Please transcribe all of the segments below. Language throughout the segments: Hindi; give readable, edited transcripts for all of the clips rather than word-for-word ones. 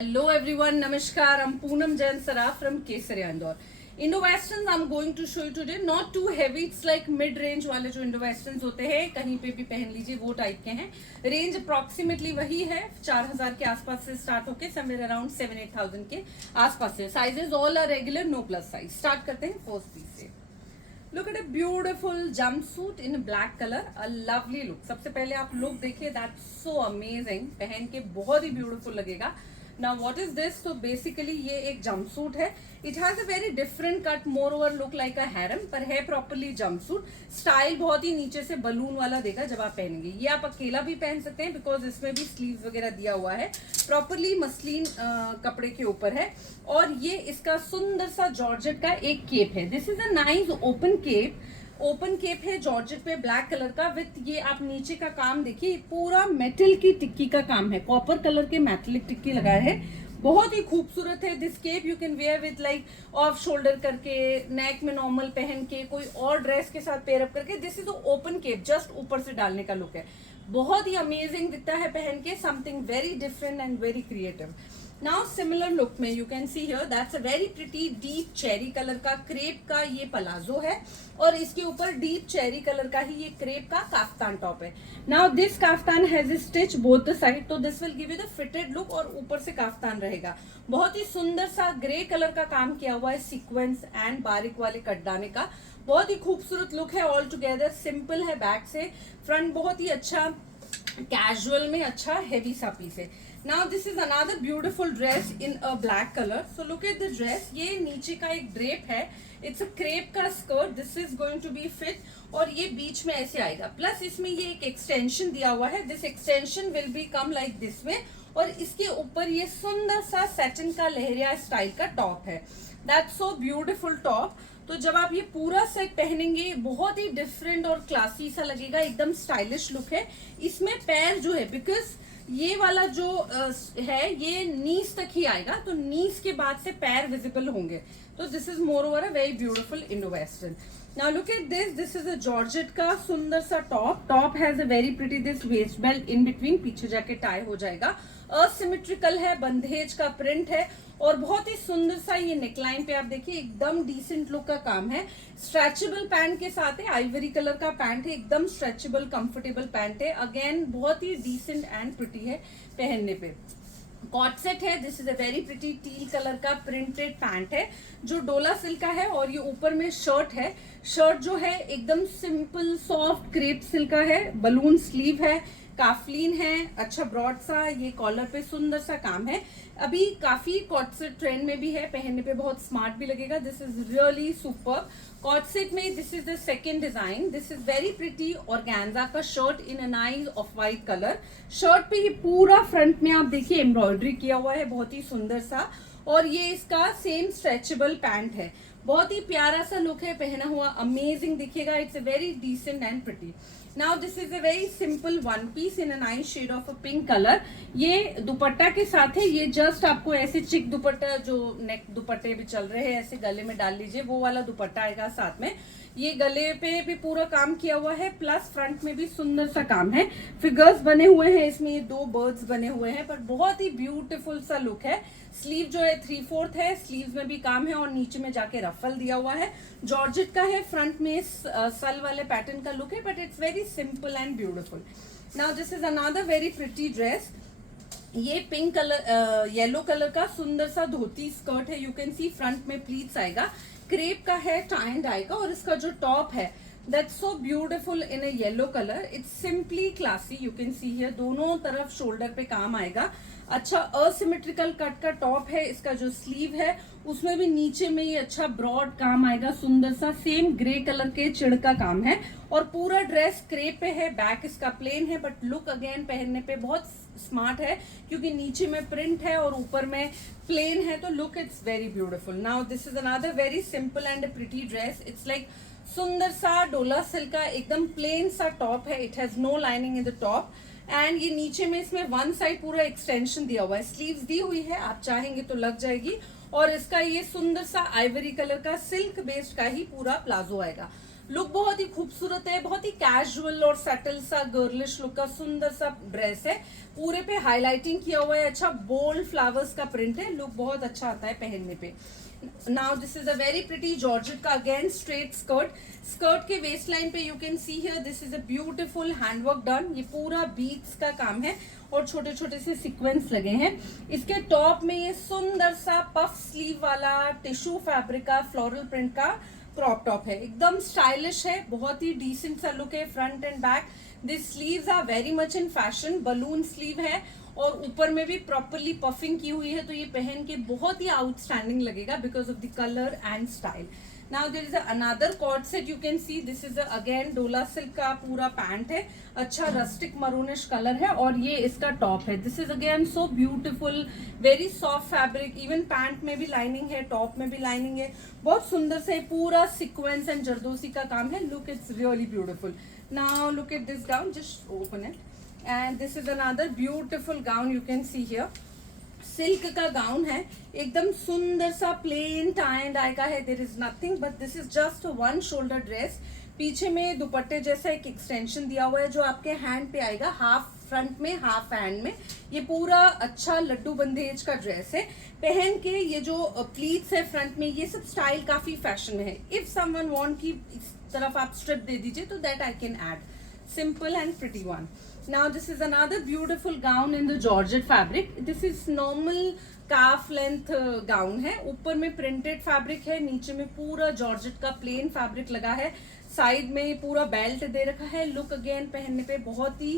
Hello everyone, Namaskar. I'm Poonam Jain Saraf from Kesaria Indore. Indo-Westerns I'm going to show you today. Not too heavy, it's like mid-range वाले जो Indo-Westerns होते हैं, कहीं पे भी पहन लीजिए वो टाइप के हैं. रेंज अप्रोक्सीमेटली वही है, 4000 के आसपास से स्टार्ट होके समवेयर अराउंड 7-8,000 के आसपास से. Sizes all are regular, no plus size. Start करते हैं फर्स्ट पीस से. Look at a beautiful jumpsuit in black color, a lovely look. सबसे पहले आप लुक देखिए, that's so amazing. पहन के बहुत ही ब्यूटीफुल लगेगा. Now what is this? तो बेसिकली ये एक जंपसूट है. It has a very different cut, more over look like a harem, पर है प्रॉपरली जंपसूट. स्टाइल बहुत ही नीचे से बलून वाला देगा जब आप पहनेंगे. ये आप अकेला भी पहन सकते हैं बिकॉज इसमें भी स्लीव्स वगैरह दिया हुआ है. प्रॉपरली मसलिन कपड़े के ऊपर है. और ये इसका सुंदर सा जॉर्जेट का एक केप है. This is a nice open cape. Open cape है जॉर्जेट पे ब्लैक कलर का. विथ ये आप नीचे का काम देखिए, पूरा मेटल की टिक्की का काम है. कॉपर कलर के मेटलिक टिक्की लगाए है. बहुत ही खूबसूरत है. This cape you can wear with like off shoulder करके, नेक में नॉर्मल पहन के, कोई और ड्रेस के साथ पेयर अप करके. This is open cape, just ऊपर से डालने का लुक है. बहुत ही अमेजिंग दिखता है पहन के. Something very different and very creative. Now similar look में you can see here, that's a very pretty deep cherry colour का क्रेप का ये पलाजो है. और इसके ऊपर डीप चेरी कलर का ही ये क्रेप का काफ्तान टॉप है. Now this kaftan has stitch both the side, तो this will give you the fitted look. और ऊपर से काफ्तान रहेगा. बहुत ही सुंदर सा ग्रे कलर का काम किया हुआ है, सीक्वेंस एंड बारीक वाले कटदाने का. बहुत ही खूबसूरत लुक है. ऑल टुगेदर सिंपल है बैक से. फ्रंट बहुत ही अच्छा कैजुअल में अच्छा हेवी सा पीस है. Now this is another beautiful dress in a black color. So look at the dress. ये नीचे का एक ड्रेप है. It's a crepe का skirt. This is going to be fit. और ये बीच में ऐसे आएगा. प्लस इसमें ये एक एक्सटेंशन दिया हुआ है. This extension will be come like this way. और इसके ऊपर ये सुंदर सा सैटिन का लहरिया स्टाइल का टॉप है. That's so beautiful top. तो जब आप ये पूरा सेट पहनेंगे बहुत ही डिफरेंट और क्लासी सा लगेगा. एकदम स्टाइलिश लुक है. इसमें पैर जो है, बिकॉज ये वाला जो है ये नीज तक ही आएगा, तो नीज के बाद से पैर विजिबल होंगे. तो this is more over a very beautiful Indo western. Now look at this. This is a georgette का सुंदर सा top. Top has a very pretty this waste belt in between. पीछे जाके टाई हो जाएगा. असिमेट्रिकल है, बंदेज का प्रिंट है. और बहुत ही सुंदर सा ये नेकलाइन पे आप देखिए, एकदम डिसेंट लुक का काम है. स्ट्रेचेबल पैंट के साथ है. आइवरी कलर का पैंट है. एकदम स्ट्रेचेबल कंफर्टेबल पैंट है. अगेन बहुत ही डिसेंट एंड प्रिटी है पहनने पे. कॉट सेट है. This is a very pretty teal colour का प्रिंटेड पैंट है जो डोला सिल्क का है. और ये ऊपर में शर्ट है. शर्ट जो है एकदम सिंपल सॉफ्ट क्रेप सिल्क का है. बलून स्लीव है, काफलिन है, अच्छा ब्रॉड सा ये कॉलर पे सुंदर सा काम है. अभी काफी कॉट सेट ट्रेंड में भी है. पहनने पे बहुत स्मार्ट भी लगेगा. This is really super. Co-ord set में this is the second design. This is very pretty organza का shirt in a nice off white colour. Shirt पे ये पूरा फ्रंट में आप देखिए एम्ब्रॉयडरी किया हुआ है, बहुत ही सुंदर सा. और ये इसका सेम स्ट्रेचेबल पैंट है. बहुत ही प्यारा सा लुक है पहना हुआ. अमेजिंग दिखेगा. It's a very decent and pretty. Now this is a very simple one piece in a nice shade of a pink color. ये दुपट्टा के साथ है. ये जस्ट आपको ऐसे चिक दुपट्टा, जो नेक दुपट्टे भी चल रहे हैं ऐसे गले में डाल लीजिए, वो वाला दुपट्टा आएगा साथ में. ये गले पे भी पूरा काम किया हुआ है. प्लस फ्रंट में भी सुंदर सा काम है. फिगर्स बने हुए हैं इसमें. ये 2 बर्ड्स बने हुए हैं. पर बहुत ही ब्यूटीफुल सा लुक है. स्लीव जो है 3/4 है. स्लीव में भी काम है और नीचे में जाके रफल दिया हुआ है. जॉर्जेट का है. फ्रंट में सल वाले पैटर्न का लुक है, but it's very simple and beautiful. Now this is another very pretty dress. ये पिंक कलर येलो कलर का सुंदर सा धोती स्कर्ट है. यू कैन सी फ्रंट में प्लीट्स आएगा. क्रेप का है, टाई एंड डाई का. और इसका जो टॉप है that's so beautiful in a yellow colour. It's simply classy. You can see here दोनों तरफ शोल्डर पे काम आएगा. अच्छा असिमेट्रिकल कट का टॉप है. इसका जो स्लीव है उसमें भी नीचे में ये अच्छा ब्रॉड काम आएगा सुंदर सा. सेम ग्रे कलर के चिड़ का काम है. और पूरा ड्रेस क्रेप पे है. बैक इसका प्लेन है, बट लुक अगेन पहनने पे बहुत स्मार्ट है क्योंकि नीचे में प्रिंट है और ऊपर में प्लेन है. तो look it's very beautiful. Now this is another very simple and pretty dress. It's like सुंदर सा डोला सिल्क का एकदम प्लेन सा टॉप है. It has no lining in the top. And ये नीचे में इसमें वन साइड पूरा एक्सटेंशन दिया हुआ है. स्लीव्स दी हुई है, आप चाहेंगे तो लग जाएगी. और इसका ये सुंदर सा आइवरी कलर का सिल्क बेस्ड का ही पूरा प्लाजो आएगा. लुक बहुत ही खूबसूरत है, बहुत ही कैजुअल और सटल सा गर्लिश लुक का सुंदर सा ड्रेस है। पूरे पे हाईलाइटिंग किया हुआ है, अच्छा बोल्ड फ्लावर्स का प्रिंट है, लुक बहुत अच्छा आता है पहनने पे। Now this is a very pretty georgette का अगेन स्ट्रेट स्कर्ट। स्कर्ट के वेस्ट लाइन पे you can see here this is a beautiful handwork done. ये पूरा बीट्स का काम है और छोटे छोटे से सीक्वेंस लगे हैं। इसके टॉप में ये सुंदर सा पफ स्लीव वाला टिश्यू फैब्रिक का फ्लोरल प्रिंट का क्रॉप टॉप है, एकदम स्टाइलिश है, बहुत ही डिसेंट सा लुक है front and back. This sleeves are very much in fashion, balloon sleeve है और ऊपर में भी प्रॉपरली पफिंग की हुई है, तो ये पहन के बहुत ही आउटस्टैंडिंग लगेगा because of the colour and style. Now there is another cord set, you can see this is again डोला सिल्क का पूरा पैंट है, अच्छा रस्टिक मरूनिश कलर है और ये इसका टॉप है। This is again so beautiful, very soft fabric, even pant में भी लाइनिंग है, टॉप में भी लाइनिंग है, बहुत सुंदर से पूरा सीक्वेंस एंड जरदोसी का काम है। Look it's really beautiful. Now look at this gown, just open it and this is another beautiful gown you can see here. Silk का गाउन है, एकदम सुंदर सा प्लेन टाई एंड डाई का है। There is nothing but this is just one shoulder dress. पीछे में दुपट्टे जैसा एक एक्सटेंशन दिया हुआ है जो आपके हैंड पे आएगा, हाफ फ्रंट में हाफ हैंड में। ये पूरा अच्छा लड्डू बंदेज का ड्रेस है। पहन के ये जो प्लीट्स है फ्रंट में, ये सब स्टाइल काफी फैशन में है। इफ समवन वांट की इस तरफ आप स्ट्रिप दे दीजिए तो that I can add, simple and pretty one. Now this is another beautiful gown in the georgette fabric. This is normal calf length gown है, ऊपर में printed fabric है, नीचे में पूरा georgette का plain fabric लगा है, साइड में पूरा बेल्ट दे रखा है। लुक अगेन पहनने पे बहुत ही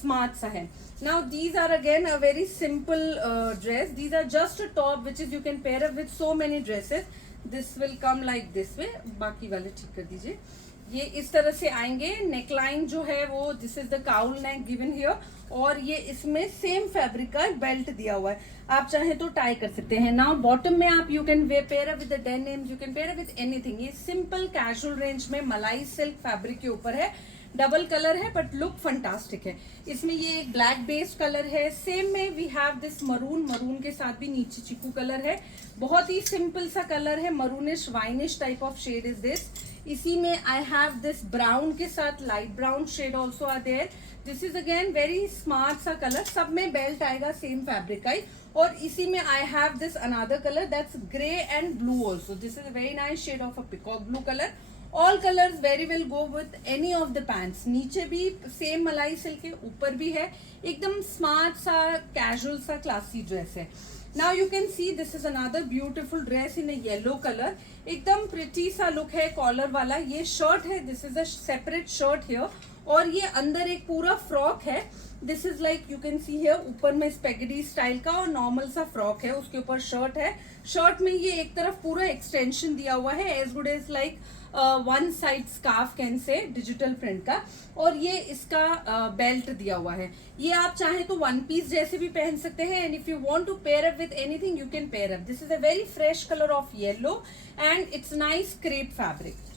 स्मार्ट सा है। Now these are again a very simple dress, these are just a top which is you can pair up with so many dresses. This will come like this way, बाकी वाले ठीक कर दीजिए। ये इस तरह से आएंगे, नेकलाइन जो है वो this is the cowl neck given here और ये इसमें सेम फैब्रिक का बेल्ट दिया हुआ है, आप चाहे तो टाई कर सकते हैं। नाउ बॉटम में आप you can pair up with the denims, you can pair up with anything. ये सिंपल कैजुअल रेंज में मलाई सिल्क फैब्रिक के ऊपर है, डबल कलर है बट लुक फंटास्टिक है। इसमें ये एक ब्लैक बेस्ड कलर है, सेम में we have this maroon, maroon के साथ भी नीचे चीकू कलर है, बहुत ही सिंपल सा कलर है, maroonish winish type of shade is this. इसी में आई हैव दिस ब्राउन के साथ light brown shade also are there. This is again very smart सा कलर, सब में बेल्ट आएगा सेम फैब्रिक का ही। और इसी में I have this another colour that's grey and blue also. This is a very nice shade of a peacock blue colour. All colours very will go with any of the pants. नीचे भी सेम मलाई सिल्क के ऊपर भी है, एकदम स्मार्ट सा कैजुअल सा क्लासी ड्रेस है। Now you can see this is another beautiful dress in a yellow colour, एकदम प्रिटी सा लुक है, कॉलर वाला। ये शर्ट है, this is a separate shirt here और ये अंदर एक पूरा फ्रॉक है। This is like you can see here, ऊपर में स्पेगेटी स्टाइल का और नॉर्मल सा फ्रॉक है, उसके ऊपर शर्ट है। शर्ट में ये एक तरफ पूरा एक्सटेंशन दिया हुआ है, as good as like one side scarf can say, digital print का। और ये इसका बेल्ट दिया हुआ है। ये आप चाहे तो वन पीस जैसे भी पहन सकते हैं and if you want to pair up with anything you can pair up. This is a very fresh colour of yellow and it's nice crepe fabric.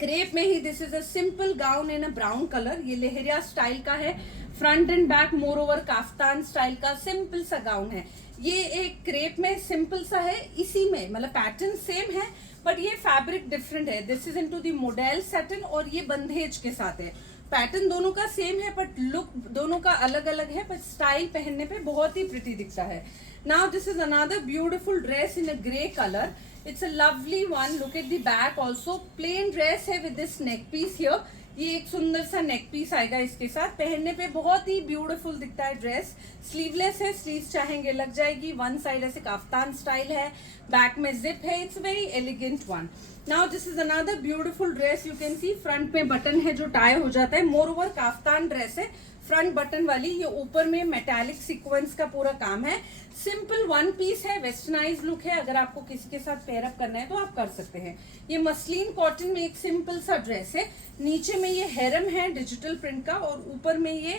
Crepe में ही this is a simple gown in a brown colour, ये लहरिया स्टाइल का है, front and back more over kaftan style का सिंपल सा गाउन है। ये एक क्रेप में सिंपल सा है, इसी में मतलब पैटर्न सेम है बट ये फैब्रिक डिफरेंट है। This is into the model satin और ये बंधेज के साथ है। पैटर्न दोनों का सेम है बट लुक दोनों का अलग अलग है, बट स्टाइल पहनने पे बहुत ही प्रिटी दिखता है। Now this is another beautiful dress in a grey colour, it's a lovely one. Look at the back also, plain dress है with this neck piece here. ये एक सुंदर सा नेक पीस आएगा इसके साथ, पहनने पे बहुत ही ब्यूटीफुल दिखता है ड्रेस। स्लीवलेस है, स्लीव्स चाहेंगे लग जाएगी, वन साइड ऐसे काफ्तान स्टाइल है, बैक में जिप है, it's very elegant one. Now this is another beautiful dress, you can C front में बटन है जो टाई हो जाता है, मोर ओवर काफ्तान ड्रेस है, फ्रंट बटन वाली। ये ऊपर में मेटालिक सीक्वेंस का पूरा काम है, सिंपल वन पीस है, वेस्टर्नाइज लुक है। अगर आपको किसी के साथ पेयर अप करना है तो आप कर सकते हैं। ये मसलिन कॉटन में एक सिंपल सा ड्रेस है, नीचे में ये हेरम है डिजिटल प्रिंट का और ऊपर में ये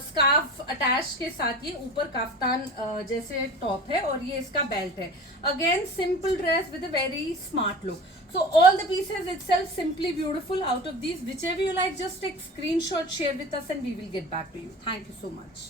स्कार्फ अटैच के साथ ये ऊपर काफ्तान जैसे टॉप है और ये इसका बेल्ट है। Again simple dress with a very smart look. So all the pieces itself simply beautiful. Out of these, whichever you like, just take screenshot, share with us and we will get back to you. Thank you so much.